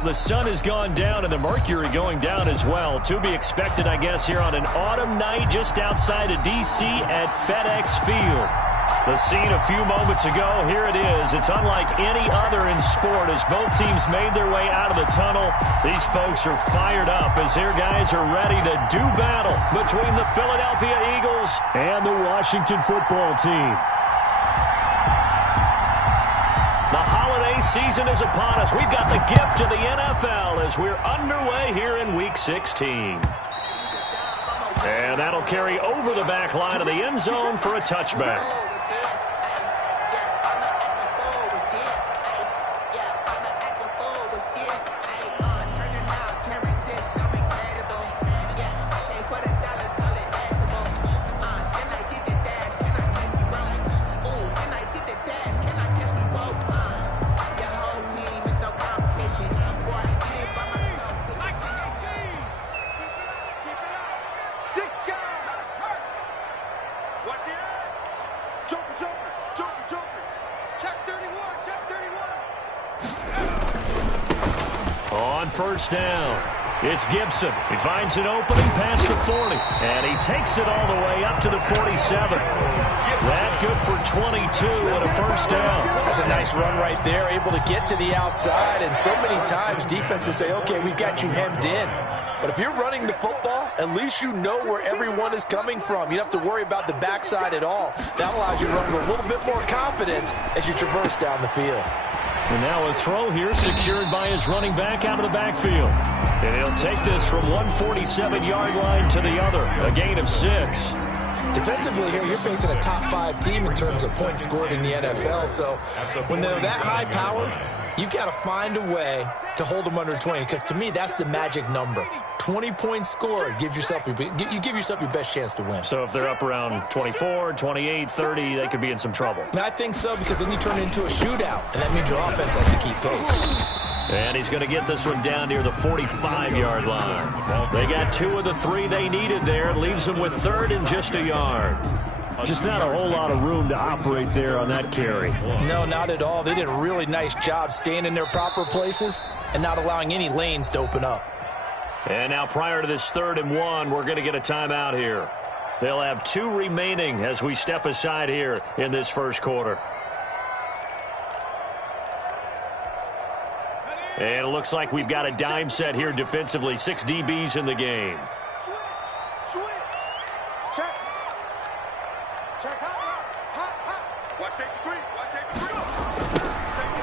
The sun has gone down and the mercury going down as well. To be expected, I guess, here on an autumn night just outside of D.C. at FedEx Field. The scene a few moments ago, here it is. It's unlike any other in sport as both teams made their way out of the tunnel. These folks are fired up as their guys are ready to do battle between the Philadelphia Eagles and the Washington football team. The holiday season is upon us. We've got the gift of the NFL as we're underway here in Week 16. And that'll carry over the back line of the end zone for a touchback. First down. It's Gibson. He finds an opening past the 40. And he takes it all the way up to the 47. That good for 22 and a first down. That's a nice run right there. Able to get to the outside. And so many times defenses say, okay, we've got you hemmed in. But if you're running the football, at least you know where everyone is coming from. You don't have to worry about the backside at all. That allows you to run with a little bit more confidence as you traverse down the field. And now a throw here secured by his running back out of the backfield. And he'll take this from 147-yard line to the other. A gain of 6. Defensively here, you're facing a top 5 team in terms of points scored in the NFL. So when they're that high powered, you've got to find a way to hold them under 20. Because to me, that's the magic number. 20 points scored gives yourself you give yourself your best chance to win. So if they're up around 24, 28, 30, they could be in some trouble. I think so, because then you turn it into a shootout, and that means your offense has to keep pace. And he's going to get this one down near the 45-yard line. They got 2 of the 3 they needed there. It leaves them with 3rd and just a yard. Just not a whole lot of room to operate there on that carry. No, not at all. They did a really nice job staying in their proper places and not allowing any lanes to open up. And now prior to this 3rd and 1, we're going to get a timeout here. They'll have 2 remaining as we step aside here in this first quarter. And it looks like we've got a dime set here defensively. 6 DBs in the game. Switch. Check. Hot. Watch safety 3.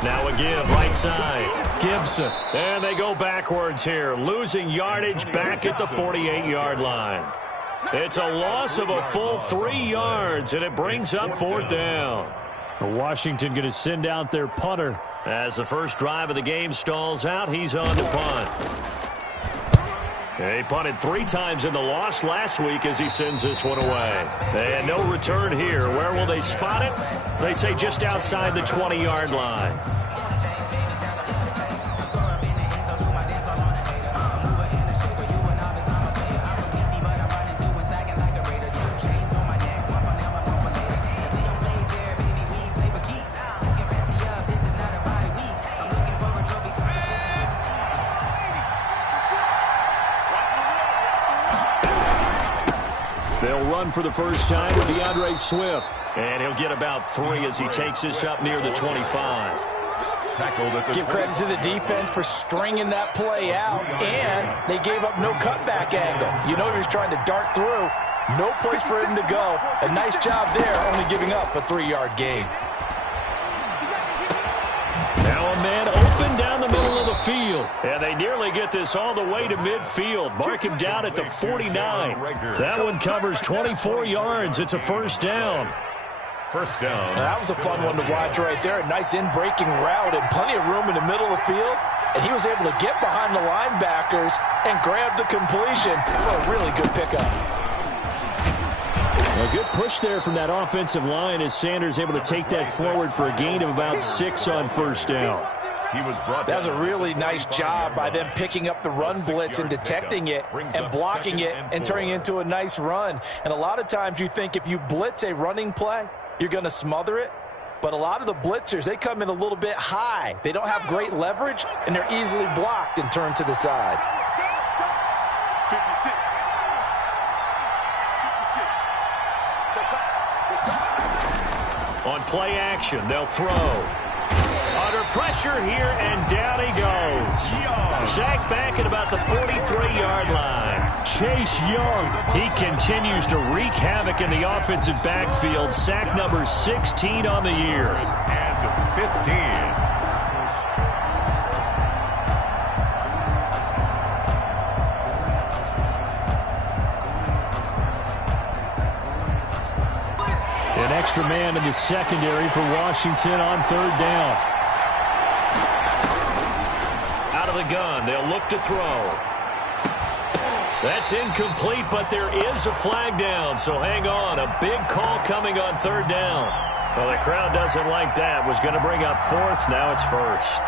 Now a give, right side. Gibson. And they go backwards here, losing yardage back at the 48-yard line. It's a loss of a full 3 yards, and it brings up 4th down. Washington going to send out their punter. As the first drive of the game stalls out, he's on to punt. He punted 3 times in the loss last week as he sends this one away. And no return here. Where will they spot it? They say just outside the 20-yard line. They'll run for the first time with DeAndre Swift. And he'll get about 3 as he takes this up near the 25. Give credit to the defense for stringing that play out, and they gave up no cutback angle. You know he was trying to dart through. No place for him to go. A nice job there, only giving up a 3-yard gain. Now a man open down the middle of the field. And they nearly get this all the way to midfield. Mark him down at the 49. That one covers 24 yards. It's a first down. First down. Now, that was a fun one to watch right there. A nice in-breaking route and plenty of room in the middle of the field. And he was able to get behind the linebackers and grab the completion for a really good pickup. A good push there from that offensive line as Sanders able to take that forward for a gain of about 6 on first down. That was a really nice job by them picking up the run blitz and detecting it and blocking it and turning it into a nice run. And a lot of times you think if you blitz a running play, you're going to smother it. But a lot of the blitzers, they come in a little bit high. They don't have great leverage, and they're easily blocked and turned to the side. 56. On play action, they'll throw. Under pressure here, and down he goes. Sacked back at about the 43-yard line. Chase Young. He continues to wreak havoc in the offensive backfield. Sack number 16 on the year. And 15. An extra man in the secondary for Washington on third down. Out of the gun, they'll look to throw. That's incomplete, but there is a flag down, so hang on. A big call coming on third down. Well, the crowd doesn't like that. Was going to bring up fourth. Now it's first.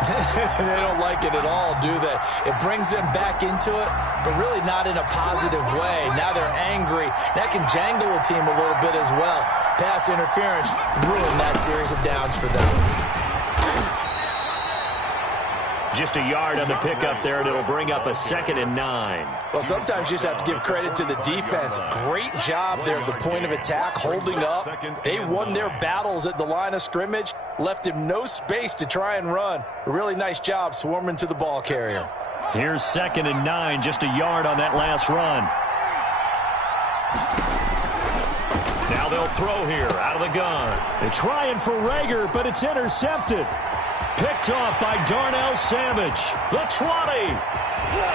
They don't like it at all, do they? It brings them back into it, but really not in a positive way. Now they're angry. That can jangle a team a little bit as well. Pass interference ruined that series of downs for them. Just a yard on the pickup there, and it'll bring up a 2nd and 9. Well, sometimes you just have to give credit to the defense. Great job there at the point of attack, holding up. They won their battles at the line of scrimmage, left him no space to try and run. A really nice job swarming to the ball carrier. Here's 2nd and 9, just a yard on that last run. Now they'll throw here, out of the gun. They're trying for Rager, but it's intercepted. Picked off by Darnell Savage. The 20.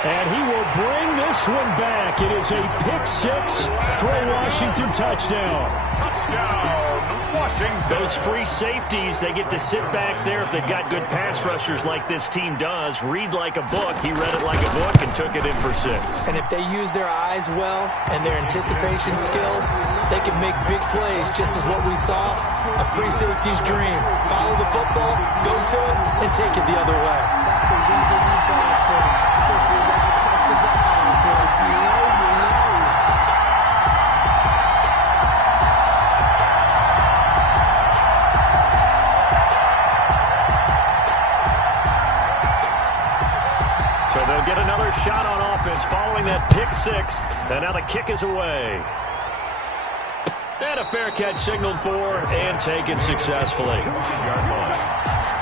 And he will bring this one back. It is a pick six for a Washington touchdown. Touchdown, Washington. Those free safeties, they get to sit back there if they've got good pass rushers like this team does. Read like a book. He read it like a book and took it in for 6. And if they use their eyes well and their anticipation skills, they can make big plays, just as what we saw. A free safety's dream. Follow the football, go to it, and take it the other way. So they'll get another shot on offense following that pick 6. And now the kick is away. And a fair catch signaled for and taken successfully.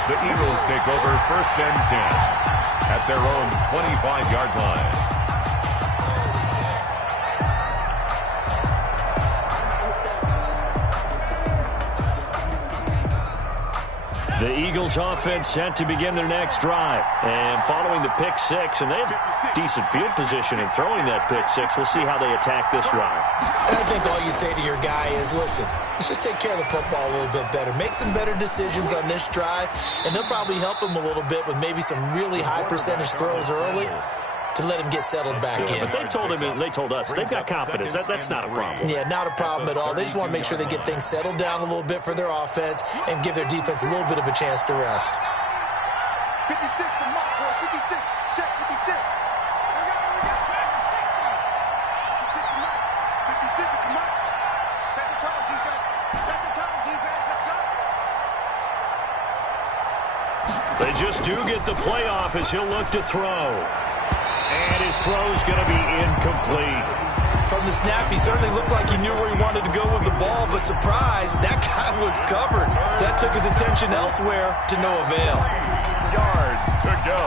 The Eagles take over 1st and 10 at their own 25-yard line. The Eagles offense set to begin their next drive. And following the pick 6, and they have decent field position in throwing that pick 6. We'll see how they attack this drive. And I think all you say to your guy is, listen, let's just take care of the football a little bit better. Make some better decisions on this drive, and they'll probably help him a little bit with maybe some really high percentage throws early to let him get settled back in. But they told us they've got confidence. That's not a problem. Yeah, not a problem at all. They just want to make sure they get things settled down a little bit for their offense and give their defense a little bit of a chance to rest. 56 for Mark, 56. Check 56. 56 for Mark. Set the tone, defense. Set the tone, defense. Let's go. They just do get the playoff as he'll look to throw. And his throw's going to be incomplete. From the snap, he certainly looked like he knew where he wanted to go with the ball, but surprise, that guy was covered. So that took his attention elsewhere to no avail. Yards to go.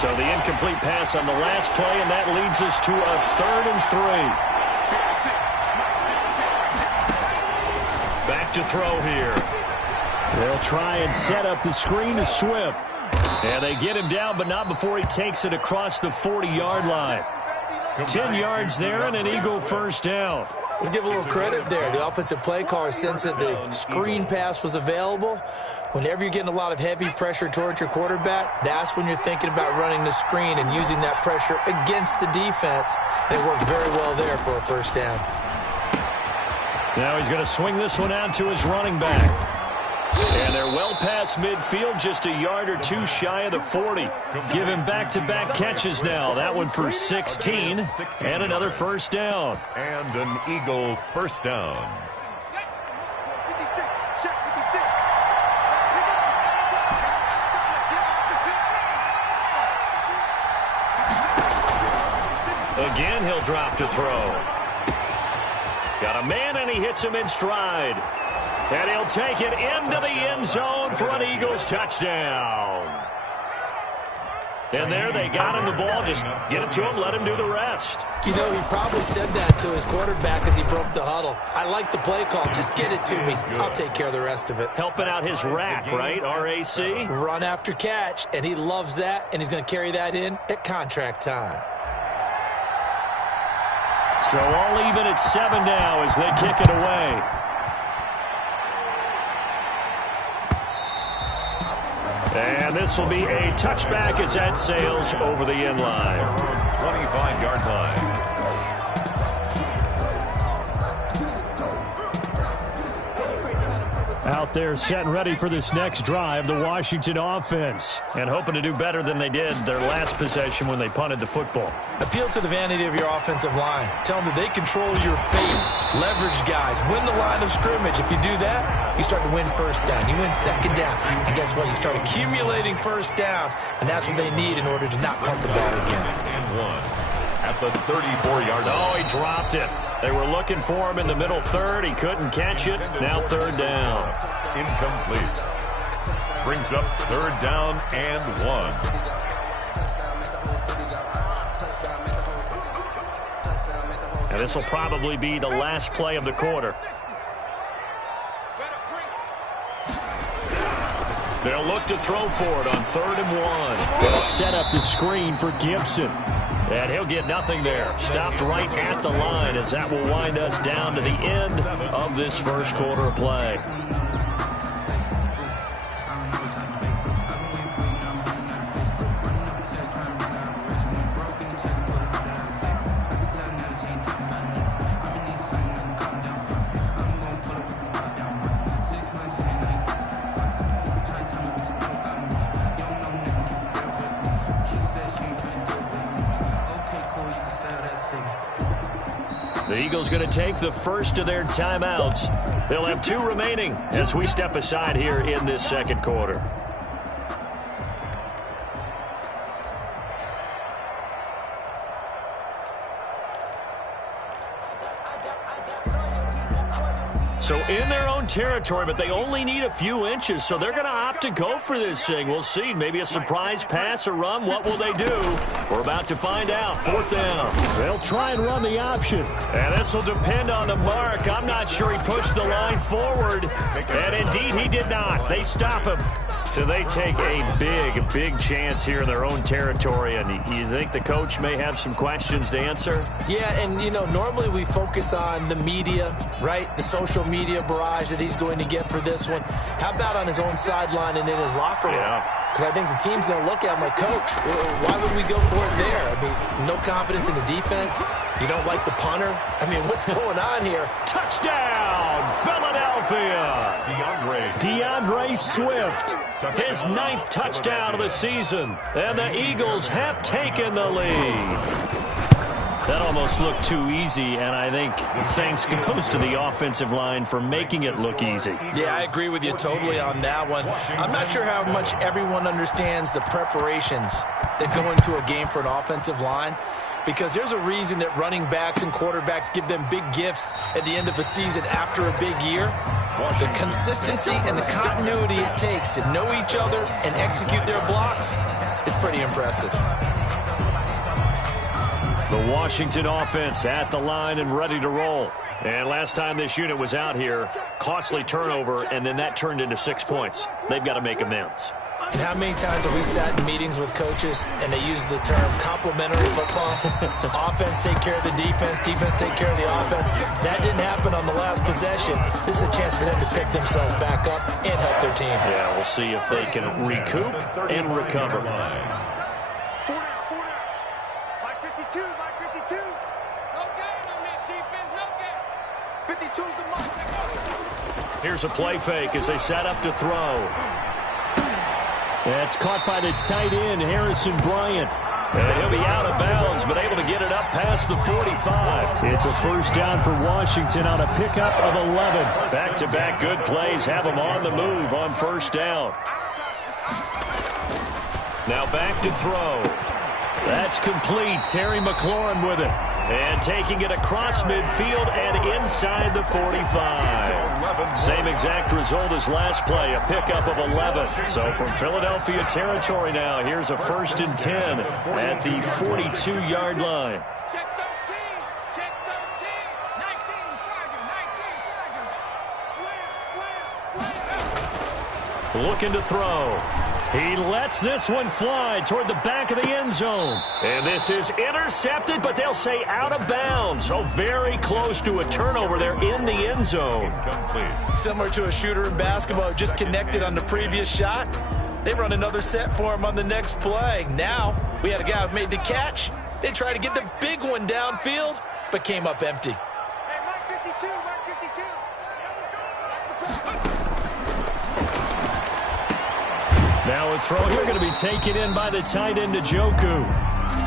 So the incomplete pass on the last play, and that leads us to a 3rd and 3. Back to throw here. They'll try and set up the screen to Swift. And they get him down, but not before he takes it across the 40-yard line. 10 yards there and an Eagle first down. Let's give a little credit there. The offensive play caller sensed that the screen pass was available. Whenever you're getting a lot of heavy pressure towards your quarterback, that's when you're thinking about running the screen and using that pressure against the defense. And it worked very well there for a first down. Now he's going to swing this one out to his running back. And they're well past midfield, just a yard or two shy of the 40. Give him back-to-back catches now. That one for 16, and another first down. And an Eagle first down. 56. Check 56. Again, he'll drop to throw. Got a man, and he hits him in stride. And he'll take it into the end zone for an Eagles touchdown. And there they got him the ball. Just get it to him, let him do the rest. You know, he probably said that to his quarterback as he broke the huddle. I like the play call. Just get it to me. I'll take care of the rest of it. Helping out his rack, right? RAC? Run after catch, and he loves that, and he's going to carry that in at contract time. So all even at 7 now as they kick it away. And this will be a touchback as that sails over the end line. 25-yard line. Out there set and ready for this next drive, the Washington offense. And hoping to do better than they did their last possession when they punted the football. Appeal to the vanity of your offensive line. Tell them that they control your fate. Leverage guys. Win the line of scrimmage. If you do that, you start to win first down. You win second down. And guess what? You start accumulating first downs. And that's what they need in order to not punt the ball again. And one at the 34-yard line. Oh, he dropped it. They were looking for him in the middle third. He couldn't catch it. Now third down. Incomplete. Brings up third down and 1. And this will probably be the last play of the quarter. They'll look to throw for it on 3rd and 1. They'll set up the screen for Gibson. And he'll get nothing there. Stopped right at the line as that will wind us down to the end of this first quarter of play. The Eagles going to take the first of their timeouts. They'll have 2 remaining as we step aside here in this second quarter. So in their own territory, but they only need a few inches, so they're going to opt to go for this thing. We'll see. Maybe a surprise pass or run. What will they do? We're about to find out. 4th down. They'll try and run the option. And this will depend on the mark. I'm not sure he pushed the line forward. And indeed, he did not. They stop him. So they take a big chance here in their own territory. And you think the coach may have some questions to answer? Yeah, and, you know, normally we focus on the media, right? The social media barrage that he's going to get for this one. How about on his own sideline and in his locker room? Because I think the team's going to look at him like, Coach, why would we go for it there? I mean, no confidence in the defense. You don't like the punter? I mean, what's going on here? Touchdown, Philadelphia! DeAndre Swift. His 9th touchdown of the season. And the Eagles have taken the lead. That almost looked too easy, and I think thanks goes to the offensive line for making it look easy. Yeah, I agree with you totally on that one. I'm not sure how much everyone understands the preparations that go into a game for an offensive line, because there's a reason that running backs and quarterbacks give them big gifts at the end of a season after a big year. The consistency and the continuity it takes to know each other and execute their blocks is pretty impressive. The Washington offense at the line and ready to roll. And last time this unit was out here, costly turnover, and then that turned into 6 points. They've got to make amends. And how many times have we sat in meetings with coaches and they use the term complementary football? Offense take care of the defense, defense take care of the offense. That didn't happen on the last possession. This is a chance for them to pick themselves back up and help their team. Yeah, we'll see if they can recoup and recover. Here's a play fake as they set up to throw. That's caught by the tight end, Harrison Bryant. And he'll be out of bounds, but able to get it up past the 45. It's a first down for Washington on a pickup of 11. Back-to-back good plays have them on the move on first down. Now back to throw. That's complete. Terry McLaurin with it. And taking it across midfield and inside the 45. Same exact result as last play, a pickup of 11. So from Philadelphia territory now, here's a 1st and 10 at the 42-yard line. Check 13. Check 13. 19 Swagger. Slam. Looking to throw. He lets this one fly toward the back of the end zone. And this is intercepted, but they'll say out of bounds. So very close to a turnover there in the end zone. Incomplete. Similar to a shooter in basketball, just connected on the previous shot. They run another set for him on the next play. Now, we had a guy who made the catch. They tried to get the big one downfield, but came up empty. Hey, Mark 52. Mark 52. Now a throw here going to be taken in by the tight end Njoku.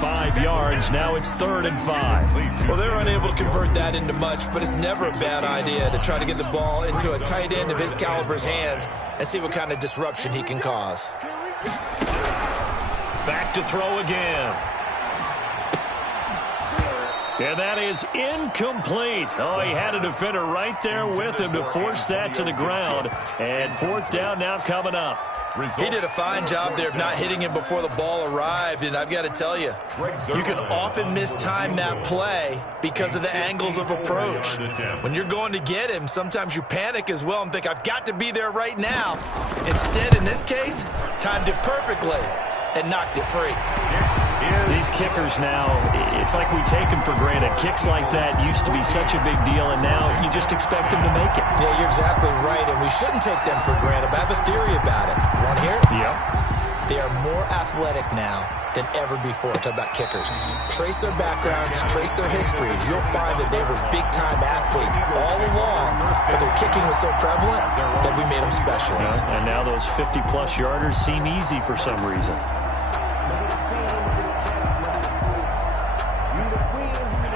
5 yards. Now it's 3rd and 5. Well, they're unable to convert that into much, but it's never a bad idea to try to get the ball into a tight end of his caliber's hands and see what kind of disruption he can cause. Back to throw again. And that is incomplete. Oh, he had a defender right there with him to force that to the ground. And 4th down now coming up. He did a fine job there of not hitting him before the ball arrived, and I've got to tell you, you can often mistime that play because of the angles of approach. When you're going to get him, sometimes you panic as well and think, I've got to be there right now. Instead, in this case, timed it perfectly and knocked it free. These kickers now, it's like we take them for granted. Kicks like that used to be such a big deal, and now you just expect them to make it. Yeah, you're exactly right, and we shouldn't take them for granted, but I have a theory about it. You want to hear it? Yep. They are more athletic now than ever before. Talk about kickers. Trace their backgrounds, trace their histories. You'll find that they were big-time athletes all along, but their kicking was so prevalent that we made them specialists. And now those 50-plus yarders seem easy for some reason.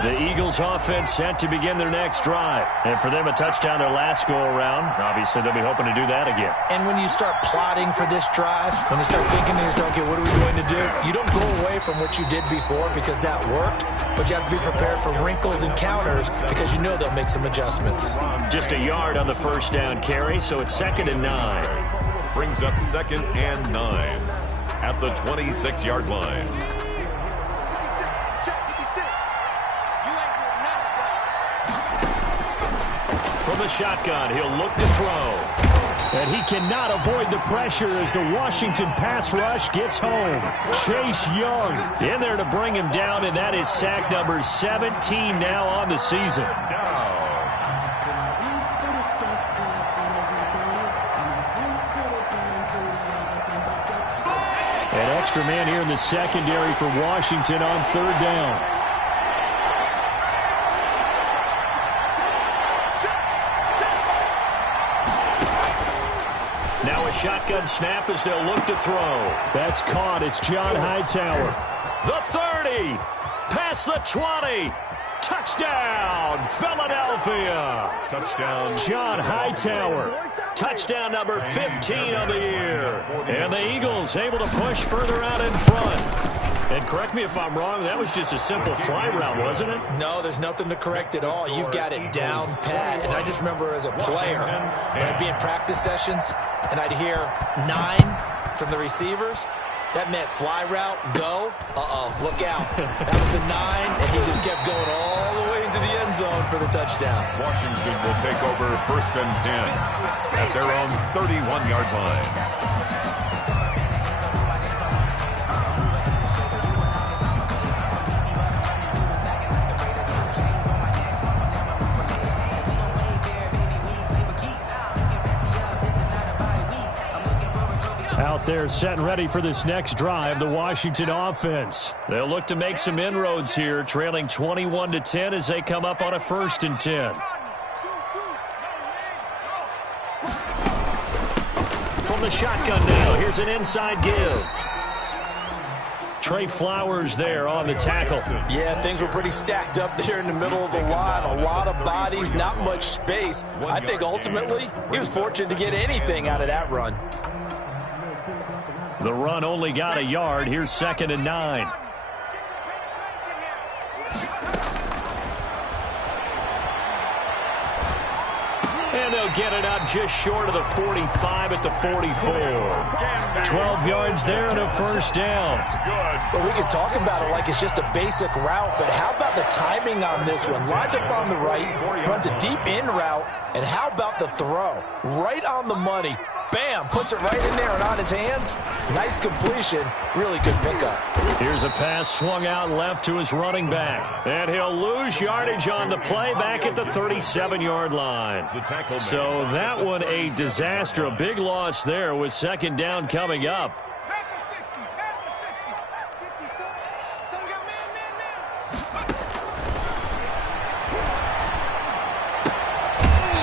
The Eagles offense set to begin their next drive. And for them, a touchdown their last go-around. Obviously, they'll be hoping to do that again. And when you start plotting for this drive, when you start thinking to yourself, okay, what are we going to do? You don't go away from what you did before because that worked, but you have to be prepared for wrinkles and counters because you know they'll make some adjustments. Just a yard on the 1st down carry, so it's 2nd and 9. Brings up 2nd and 9 at the 26-yard line. From the shotgun, he'll look to throw. And he cannot avoid the pressure as the Washington pass rush gets home. Chase Young in there to bring him down, and that is sack number 17 now on the season. An extra man here in the secondary for Washington on 3rd down. Now a shotgun snap as they'll look to throw. That's caught. It's John Hightower. The 30. Past the 20. Touchdown, Philadelphia. Touchdown. John Hightower. Touchdown number 15 of the year. And the Eagles able to push further out in front. And correct me if I'm wrong, that was just a simple fly route, wasn't it? No, there's nothing to correct at all. You've got it down pat. And I just remember as a player, when I'd be in practice sessions, and I'd hear 9 from the receivers, that meant fly route, go. Look out. That was the 9, and he just kept going all the way into the end zone for the touchdown. Washington will take over 1st and 10 at their own 31-yard line. Out there set and ready for this next drive, the Washington offense. They'll look to make some inroads here, trailing 21-10 as they come up on a 1st and 10. From the shotgun now, here's an inside give. Trey Flowers there on the tackle. Yeah, things were pretty stacked up there in the middle of the line. A lot of bodies, not much space. I think ultimately he was fortunate to get anything out of that run. The run only got a yard. Here's 2nd and 9. And they'll get it up just short of the 45 at the 44. 12 yards there and a first down. Well, we can talk about it like it's just a basic route, but how about the timing on this one? Lined up on the right, runs a deep in route, and how about the throw? Right on the money. Bam, puts it right in there and on his hands. Nice completion. Really good pickup. Here's a pass swung out left to his running back. And he'll lose yardage on the play back at the 37-yard line. So that one a disaster. A big loss there with second down coming up.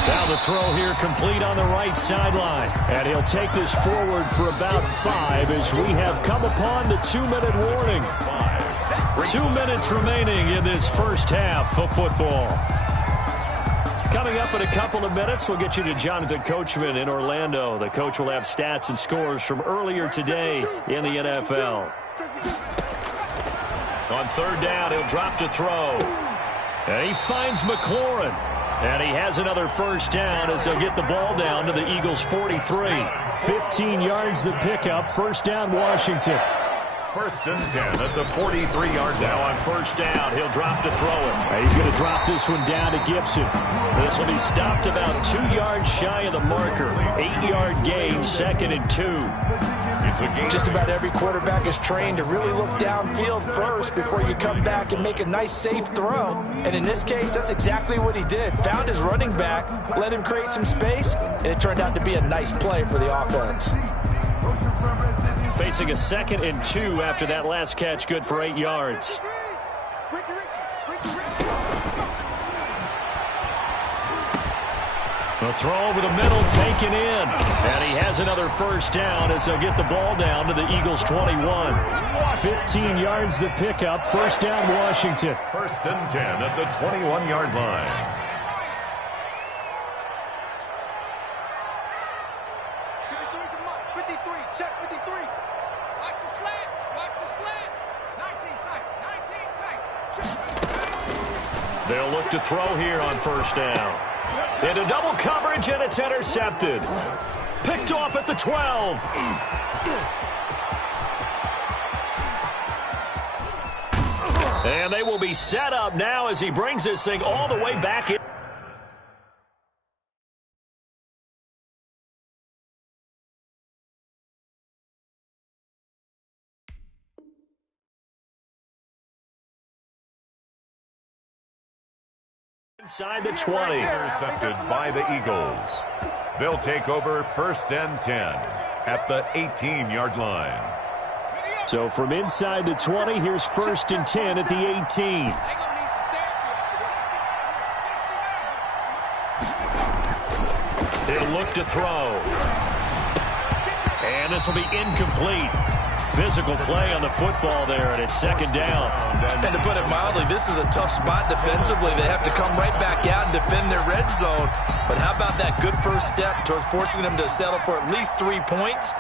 Now the throw here complete on the right sideline. And he'll take this forward for about 5 as we have come upon the 2-minute warning. 2 minutes remaining in this first half of football. Coming up in a couple of minutes, we'll get you to Jonathan Coachman in Orlando. The coach will have stats and scores from earlier today in the NFL. On third down, he'll drop to throw. And he finds McLaurin. And he has another first down as they'll get the ball down to the Eagles' 43. 15 yards the pickup. First down, Washington. First and 10 at the 43-yard line. Now on first down, he'll drop to throw it. And he's going to drop this one down to Gibson. This will be stopped about 2 yards shy of the marker. 8-yard gain, second and 2. Just about every quarterback is trained to really look downfield first before you come back and make a nice, safe throw. And in this case, that's exactly what he did. Found his running back, let him create some space, and it turned out to be a nice play for the offense. Facing a second and 2 after that last catch, good for 8 yards. The throw over the middle taken in. And he has another first down as they'll get the ball down to the Eagles' 21. 15 yards the pickup. First down, Washington. First and 10 at the 21-yard line. 53, check 53. Watch the slant. Watch the slant. 19 tight. 19 tight. They'll look to throw here on first down. Into double coverage, and it's intercepted. Picked off at the 12. And they will be set up now as he brings this thing all the way back in. Inside the 20. Intercepted by the Eagles. They'll take over first and 10 at the 18-yard line. So from inside the 20, here's first and 10 at the 18. He'll look to throw. And this will be incomplete. Physical play on the football there, and it's second down. And to put it mildly, this is a tough spot defensively. They have to come right back out and defend their red zone. But how about that good first step towards forcing them to settle for at least 3 points?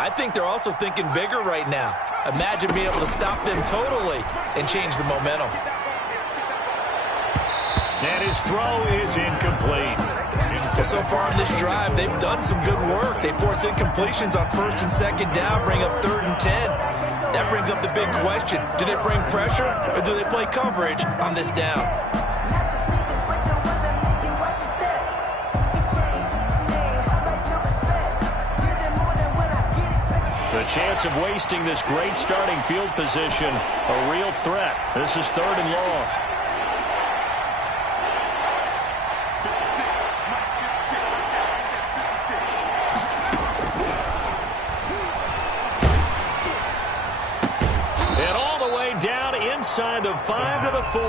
I think they're also thinking bigger right now. Imagine being able to stop them totally and change the momentum. And his throw is incomplete. Well, so far in this drive, they've done some good work. They force incompletions on first and second down, bring up third and 10. That brings up the big question. Do they bring pressure or do they play coverage on this down? The chance of wasting this great starting field position, a real threat. This is third and long. Inside the 5 to the 4.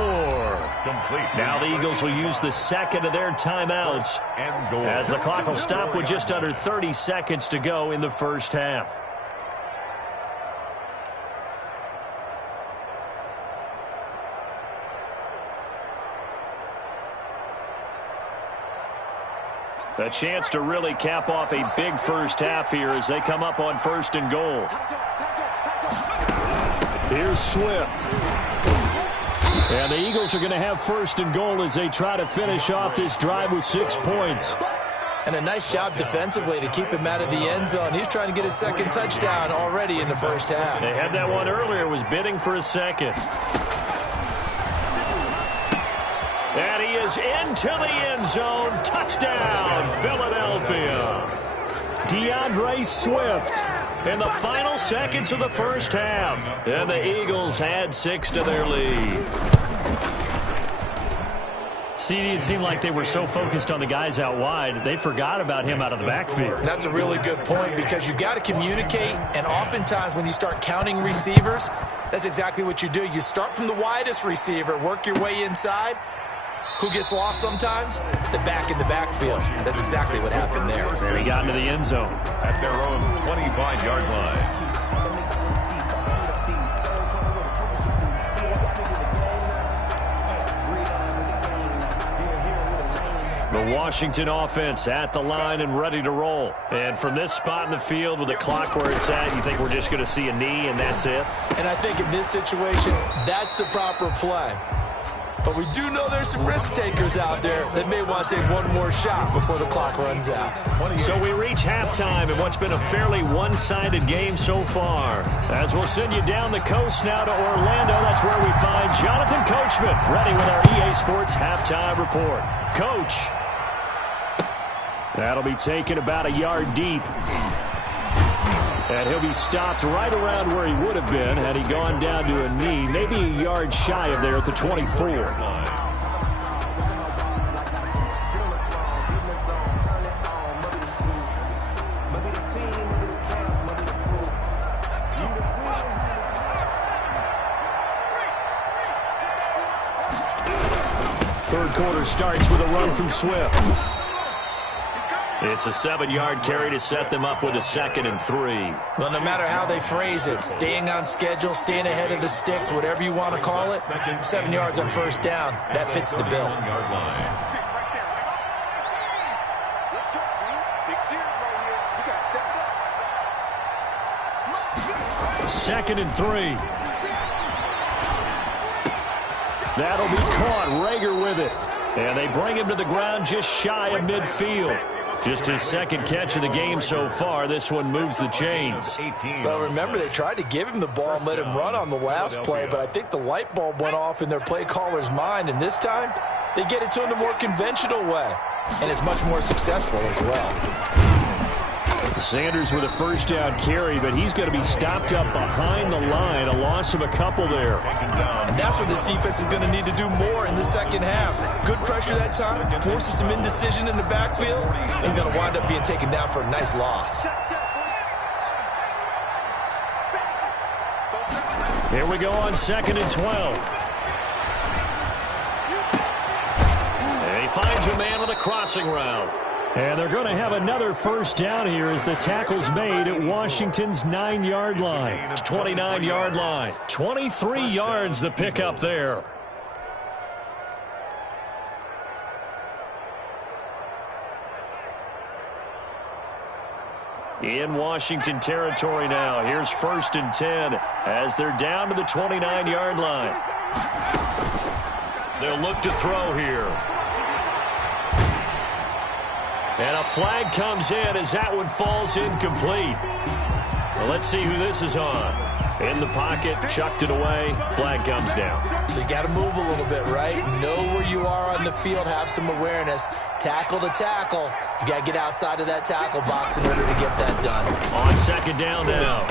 Complete. Now the Eagles will use the second of their timeouts as the clock will stop with just under 30 seconds to go in the first half. A chance to really cap off a big first half here as they come up on first and goal. Here's Swift. And the Eagles are going to have first and goal as they try to finish off this drive with 6 points. And a nice job defensively to keep him out of the end zone. He's trying to get his second touchdown already in the first half. They had that one earlier, was bidding for a second. And he is into the end zone. Touchdown, Philadelphia. DeAndre Swift in the final seconds of the first half. And the Eagles add 6 to their lead. CD, it seemed like they were so focused on the guys out wide, they forgot about him out of the backfield. That's a really good point because you've got to communicate, and oftentimes when you start counting receivers, that's exactly what you do. You start from the widest receiver, work your way inside. Who gets lost sometimes? The back in the backfield. That's exactly what happened there. And he got into the end zone. At their own 25-yard line. The Washington offense at the line and ready to roll. And from this spot in the field with the clock where it's at, you think we're just going to see a knee and that's it? And I think in this situation, that's the proper play. But we do know there's some risk takers out there that may want to take one more shot before the clock runs out. So we reach halftime in what's been a fairly one-sided game so far. As we'll send you down the coast now to Orlando, that's where we find Jonathan Coachman ready with our EA Sports halftime report. Coach. That'll be taken about a yard deep. And he'll be stopped right around where he would have been had he gone down to a knee, maybe a yard shy of there at the 24. Third quarter starts with a run from Swift. It's a 7-yard carry to set them up with a 2nd and 3. Well, no matter how they phrase it, staying on schedule, staying ahead of the sticks, whatever you want to call it, 7 yards on first down, that fits the bill. 2nd and 3. That'll be caught. Rager with it. And they bring him to the ground just shy of midfield. Just his second catch of the game so far. This one moves the chains. Well, remember, they tried to give him the ball and let him run on the last play, but I think the light bulb went off in their play caller's mind, and this time they get it to him the more conventional way, and it's much more successful as well. Sanders with a first down carry, but he's going to be stopped up behind the line. A loss of a couple there. And that's what this defense is going to need to do more in the second half. Good pressure that time, forces some indecision in the backfield. He's going to wind up being taken down for a nice loss. Here we go on 2nd and 12. And he finds a man on the crossing route. And they're going to have another first down here as the tackle's made at Washington's 9-yard line. 29-yard line. 23 yards the pickup there. In Washington territory now. Here's 1st and 10 as they're down to the 29-yard line. They'll look to throw here. And a flag comes in as that one falls incomplete. Well, let's see who this is on. In the pocket, chucked it away, flag comes down. So you got to move a little bit, right? Know where you are on the field, have some awareness. Tackle to tackle. You got to get outside of that tackle box in order to get that done. On 2nd down now,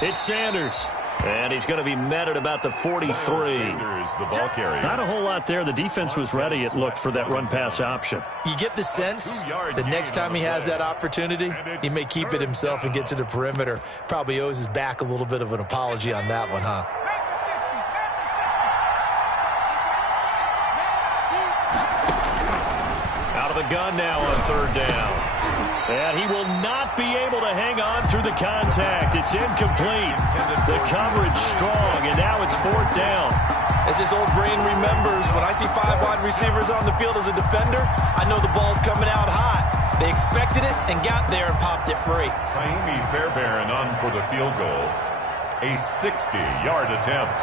it's Sanders. And he's going to be met at about the 43. Sanders, the ball carrier. Not a whole lot there. The defense was ready, it looked, for that run-pass option. You get the sense that next time he has that opportunity, he may keep it himself and get to the perimeter. Probably owes his back a little bit of an apology on that one, huh? Out of the gun now on 3rd down. And he will not be able to hang on through the contact. It's incomplete. The coverage strong, and now it's 4th down. As his old brain remembers, when I see 5 wide receivers on the field as a defender, I know the ball's coming out hot. They expected it and got there and popped it free. Naimi Fairbairn on for the field goal. A 60-yard attempt.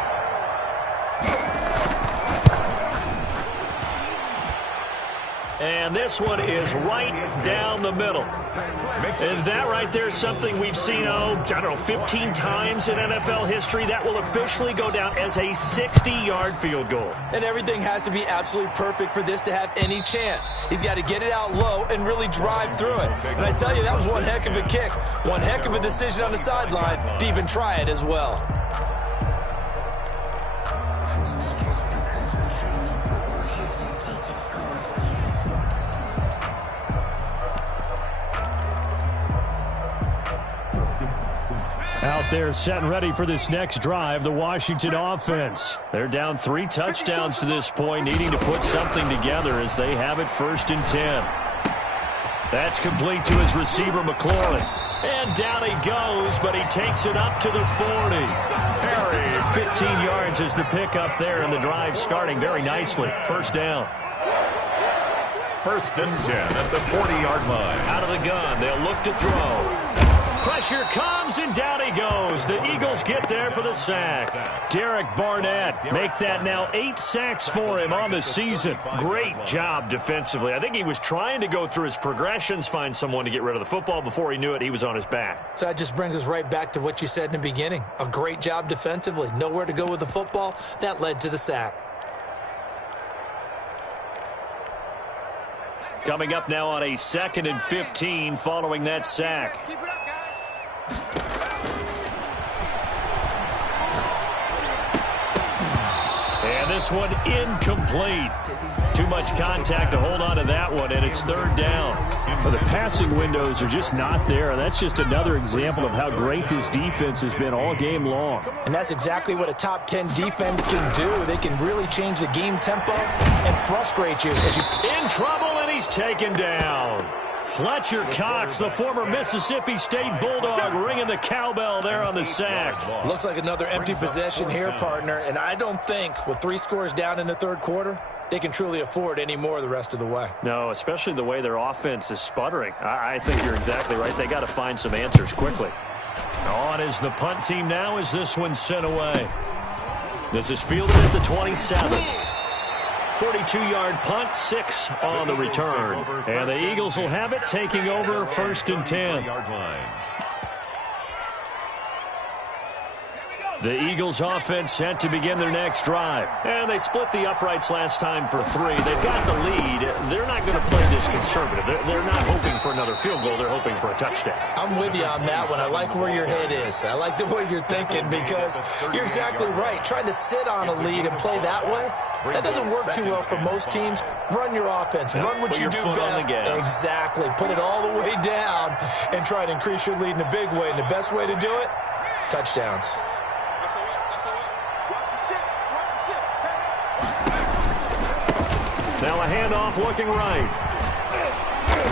And this one is right down the middle. And that right there is something we've seen, 15 times in NFL history. That will officially go down as a 60-yard field goal. And everything has to be absolutely perfect for this to have any chance. He's got to get it out low and really drive through it. And I tell you, that was one heck of a kick. One heck of a decision on the sideline to even try it as well. Out there set and ready for this next drive, the Washington offense. They're down 3 touchdowns to this point, needing to put something together as they have it 1st and 10. That's complete to his receiver, McLaurin. And down he goes, but he takes it up to the 40. 15 yards is the pickup there, and the drive starting very nicely. 1st down. 1st and 10 at the 40-yard line. Out of the gun, they'll look to throw. Pressure comes, and down he goes. The Eagles get there for the sack. Derek Barnett, make that now 8 sacks for him on the season. Great job defensively. I think he was trying to go through his progressions, find someone to get rid of the football. Before he knew it, he was on his back. So that just brings us right back to what you said in the beginning. A great job defensively. Nowhere to go with the football. That led to the sack. Coming up now on a 2nd and 15 following that sack. Keep it up, guys. And this one incomplete. Too much contact to hold on to that one, and it's 3rd down. Well, the passing windows are just not there. That's just another example of how great this defense has been all game long. And that's exactly what a top 10 defense can do. They can really change the game tempo and frustrate you. In trouble, and he's taken down. Fletcher Cox, the former Mississippi State Bulldog, ringing the cowbell there on the sack. Looks like another empty possession here, partner. And I don't think with 3 scores down in the 3rd quarter, they can truly afford any more the rest of the way. No, especially the way their offense is sputtering. I think you're exactly right. They got to find some answers quickly. On is the punt team now as this one's sent away. This is fielded at the 27. 42-yard punt, 6 on the return. And the Eagles will have it, taking over 1st and 10. The Eagles offense set to begin their next drive. And they split the uprights last time for 3. They've got the lead. They're not going to play this conservative. They're not hoping for another field goal. They're hoping for a touchdown. I'm with you on that one. I like where your head is. I like the way you're thinking because you're exactly right. Trying to sit on a lead and play that way, that doesn't work too well for most teams. Run your offense. Run what you do best. Exactly. Put it all the way down and try to increase your lead in a big way. And the best way to do it, touchdowns. Now a handoff looking right.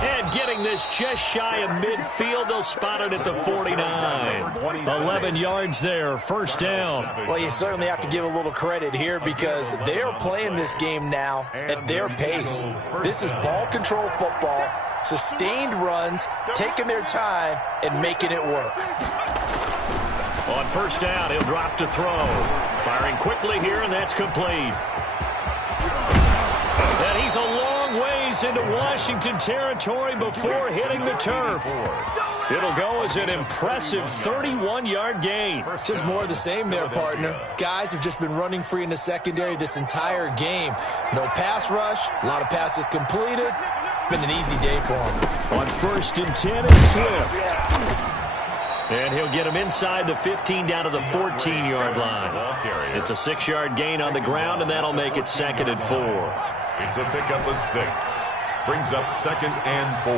And getting this just shy of midfield. They'll spot it at the 49. 11 yards there. 1st down. Well, you certainly have to give a little credit here because they are playing this game now at their pace. This is ball control football, sustained runs, taking their time, and making it work. On 1st down, he'll drop to throw. Firing quickly here, and that's complete. And he's a long ways into Washington territory before hitting the turf. It'll go as an impressive 31-yard gain. Just more of the same there, partner. Guys have just been running free in the secondary this entire game. No pass rush, a lot of passes completed. Been an easy day for him. On 1st and 10 is Swift. And he'll get him inside the 15 down to the 14-yard line. It's a 6-yard gain on the ground, and that'll make it 2nd and 4. It's a pickup of 6. Brings up 2nd and 4.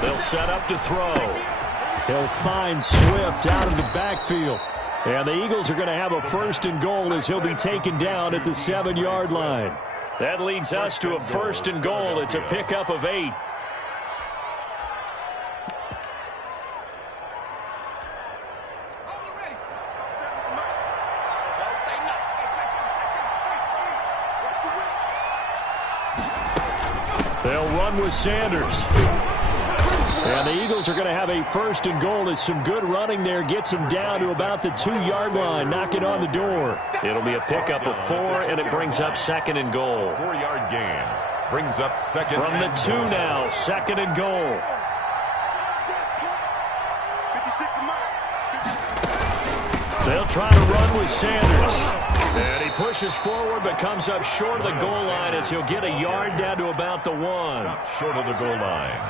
They'll set up to throw. He'll find Swift out of the backfield. And the Eagles are going to have a 1st and goal as he'll be taken down at the 7-yard line. That leads us to a 1st and goal. It's a pickup of 8. They'll run with Sanders. And the Eagles are going to have a first and goal as some good running there gets them down to about the 2-yard line, knocking on the door. It'll be a pickup of 4, and it brings up second and goal. 4-yard gain. Brings up second From the 2 now, second and goal. They'll try to run with Sanders. And he pushes forward but comes up short of the goal line as he'll get a yard down to about the 1. Stop short of the goal line.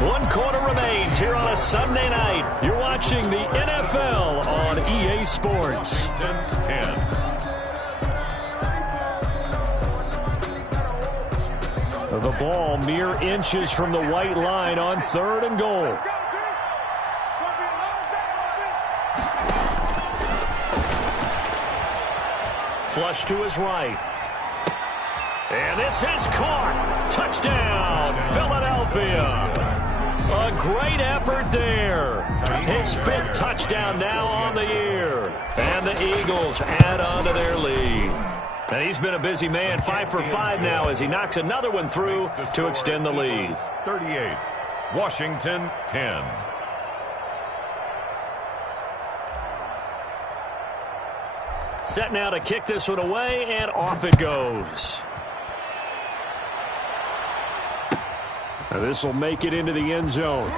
1 quarter remains here on a Sunday night. You're watching the NFL on EA Sports. 10-10. The ball mere inches from the white line on 3rd and goal. Flush to his right. And this is caught. Touchdown, Philadelphia. A great effort there. His 5th touchdown now on the year. And the Eagles add on to their lead. And he's been a busy man, 5 for 5 now as he knocks another one through to extend the lead. 38, Washington 10. Set now to kick this one away, and off it goes. Now this will make it into the end zone.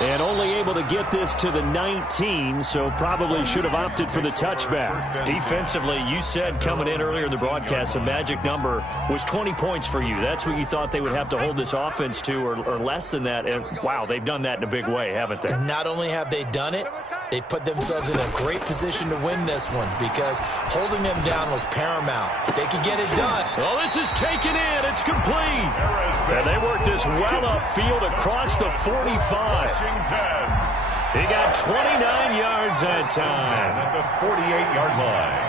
And only able to get this to the 19, so probably should have opted for the touchback. Defensively, you said coming in earlier in the broadcast, the magic number was 20 points for you. That's what you thought they would have to hold this offense to, or less than that. And, wow, they've done that in a big way, haven't they? Not only have they done it, they put themselves in a great position to win this one because holding them down was paramount. If they could get it done. Well, this is taken in. It's complete. And they worked this well upfield across the 45. He got 29 yards that time. At the 48-yard line.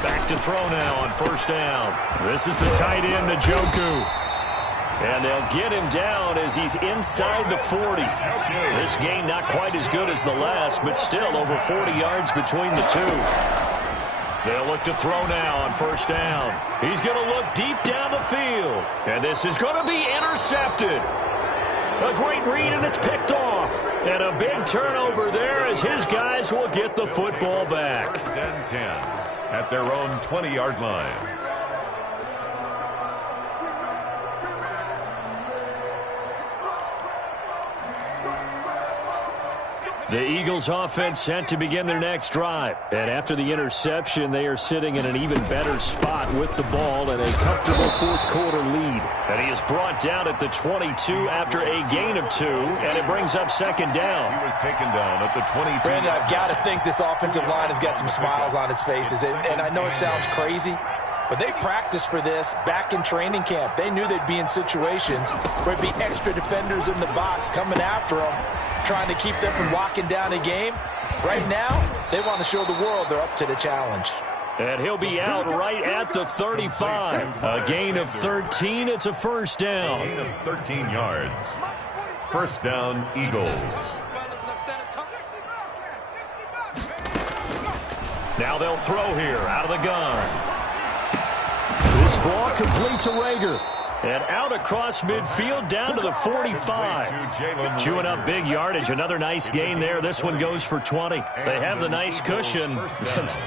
Back to throw now on 1st down. This is the tight end, Njoku. And they'll get him down as he's inside the 40. This game not quite as good as the last, but still over 40 yards between the two. They'll look to throw now on 1st down. He's going to look deep down the field. And this is going to be intercepted. A great read, and it's picked off. And a big turnover there as his guys will get the football back. 1st and 10 at their own 20-yard line. The Eagles offense set to begin their next drive. And after the interception, they are sitting in an even better spot with the ball and a comfortable 4th quarter lead. And he is brought down at the 22 after a gain of 2, and it brings up 2nd down. He was taken down at the 22. Brandon, I've got to think this offensive line has got some smiles on its faces. And I know it sounds crazy, but they practiced for this back in training camp. They knew they'd be in situations where it'd be extra defenders in the box coming after them, trying to keep them from locking down a game. Right now, they want to show the world they're up to the challenge. And he'll be out right at the 35. A gain of 13. It's a 1st down. Gain of 13 yards. 1st down, Eagles. Now they'll throw here out of the gun. This ball complete to Rager. And out across midfield down to the 45. Chewing up big yardage. Another nice gain there. This one goes for 20. They have the nice cushion.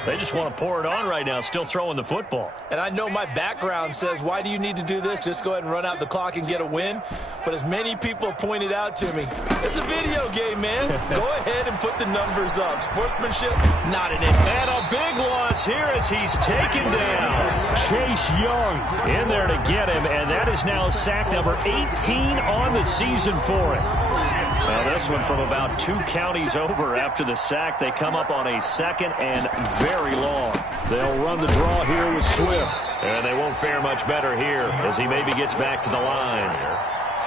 They just want to pour it on right now, still throwing the football. And I know my background says, why do you need to do this? Just go ahead and run out the clock and get a win. But as many people pointed out to me, it's a video game, man. Go ahead and put the numbers up. Sportsmanship, not an issue. And a big loss here as he's taken down. Chase Young in there to get him, and that is now sack number 18 on the season for him. Well, this one from about 2 counties over after the sack. They come up on a 2nd and very long. They'll run the draw here with Swift. And they won't fare much better here as he maybe gets back to the line.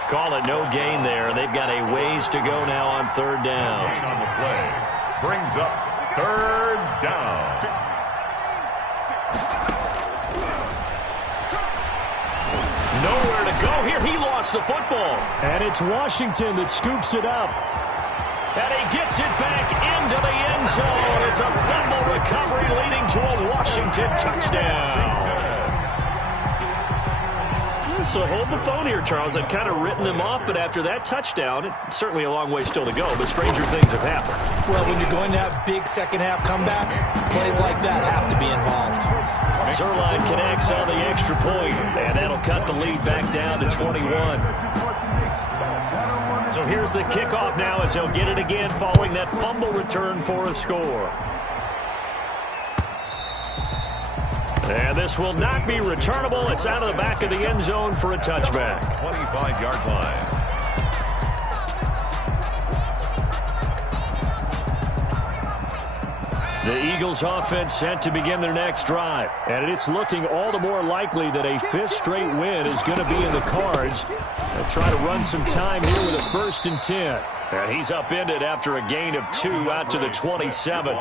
Call it no gain there. They've got a ways to go now on 3rd down. Gain on the play brings up 3rd down. Nowhere to go here. He lost the football. And it's Washington that scoops it up. And he gets it back into the end zone. It's a fumble recovery leading to a Washington Washington touchdown. So hold the phone here, Charles. I'd kind of written them off, but after that touchdown, it's certainly a long way still to go, but stranger things have happened. Well, when you're going to have big second-half comebacks, plays like that have to be involved. Zerline connects on the extra point, and that'll cut the lead back down to 21. So here's the kickoff now as he'll get it again following that fumble return for a score. And this will not be returnable. It's out of the back of the end zone for a touchback. 25-yard line. The Eagles offense set to begin their next drive. And it's looking all the more likely that a fifth straight win is going to be in the cards. They'll try to run some time here with a 1st and 10. And he's upended after a gain of 2 out to the 27.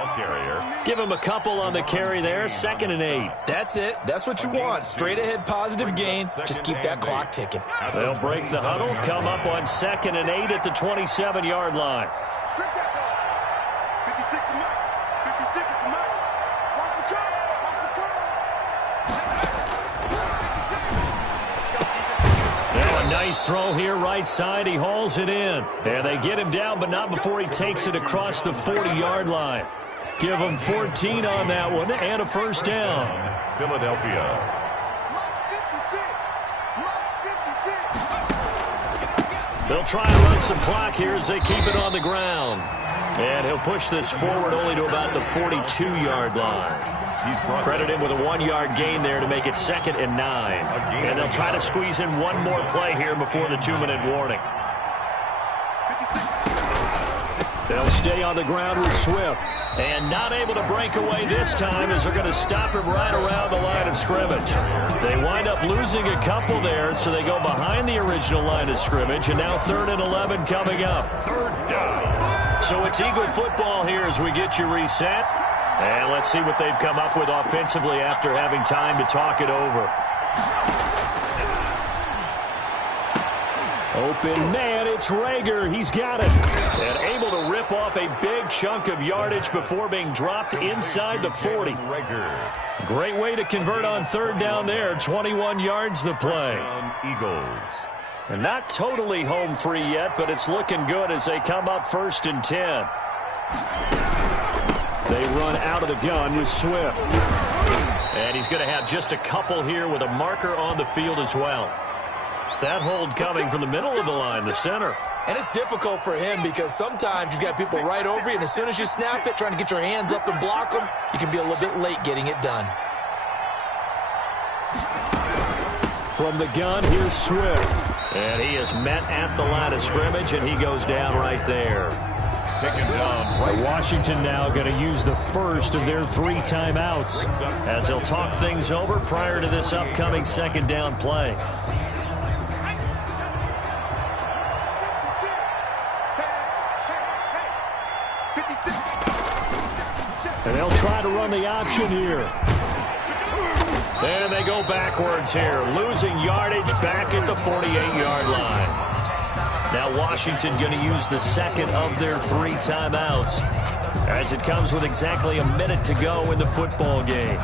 Give him a couple on the carry there. 2nd and 8. That's it. That's what you want. Straight ahead positive gain. Just keep that clock ticking. They'll break the huddle. Come up on 2nd and 8 at the 27-yard line. Strip that ball. 56 to Mike. 56 to Mike. Watch the curl. Watch the curl. Now a nice throw here right side. He hauls it in. And they get him down, but not before he takes it across the 40-yard line. Give him 14 on that one and a 1st down. Philadelphia. They'll try to run some clock here as they keep it on the ground. And he'll push this forward only to about the 42-yard line. Credit him with a 1-yard gain there to make it 2nd and 9. And they'll try to squeeze in one more play here before the 2-minute warning. They'll stay on the ground with Swift. And not able to break away this time as they're going to stop him right around the line of scrimmage. They wind up losing a couple there, so they go behind the original line of scrimmage. And now 3rd and 11 coming up. 3rd down. So it's Eagle football here as we get you reset. And let's see what they've come up with offensively after having time to talk it over. Open man, it's Rager. He's got it. And able to rip off a big chunk of yardage before being dropped inside the 40. Great way to convert on 3rd down there. 21 yards the play. Eagles. And not totally home free yet, but it's looking good as they come up 1st and 10. They run out of the gun with Swift. And he's going to have just a couple here with a marker on the field as well. That hold coming from the middle of the line, the center. And it's difficult for him because sometimes you've got people right over you, and as soon as you snap it, trying to get your hands up and block them, you can be a little bit late getting it done. From the gun, here's Swift. And he is met at the line of scrimmage, and he goes down right there. Taken down right. Washington now going to use the first of their 3 timeouts as they'll talk things over prior to this upcoming 2nd down play. And they'll try to run the option here. And they go backwards here, losing yardage back at the 48-yard line. Now Washington going to use the 2nd of their 3 timeouts as it comes with exactly a minute to go in the football game.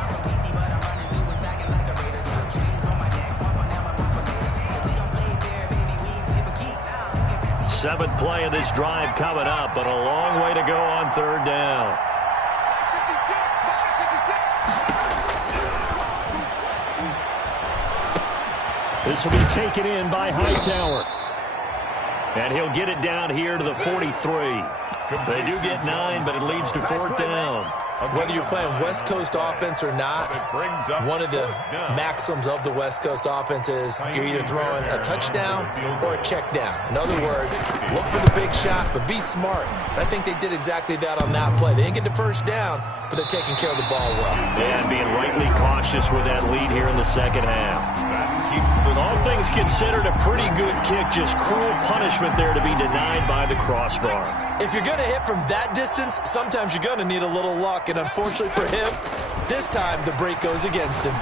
Seventh play of this drive coming up, but a long way to go on 3rd down. This will be taken in by Hightower. And he'll get it down here to the 43. They do get 9, but it leads to 4th down. Whether you're playing West Coast offense or not, one of the maxims of the West Coast offense is you're either throwing a touchdown or a check down. In other words, look for the big shot, but be smart. I think they did exactly that on that play. They didn't get the 1st down, but they're taking care of the ball well. And being rightly cautious with that lead here in the 2nd half. All things considered, a pretty good kick, just cruel punishment there to be denied by the crossbar. If you're going to hit from that distance, sometimes you're going to need a little luck, and unfortunately for him, this time the break goes against him.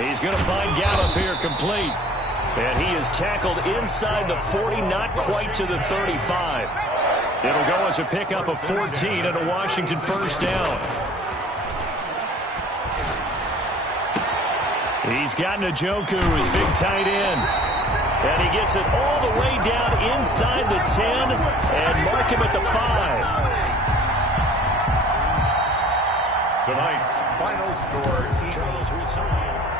He's going to find Gallup here complete. And he is tackled inside the 40, not quite to the 35. It'll go as a pickup of 14 and a Washington 1st down. He's got Njoku, his big tight end. And he gets it all the way down inside the 10 and mark him at the 5. Tonight's final score. Charles Rousseau.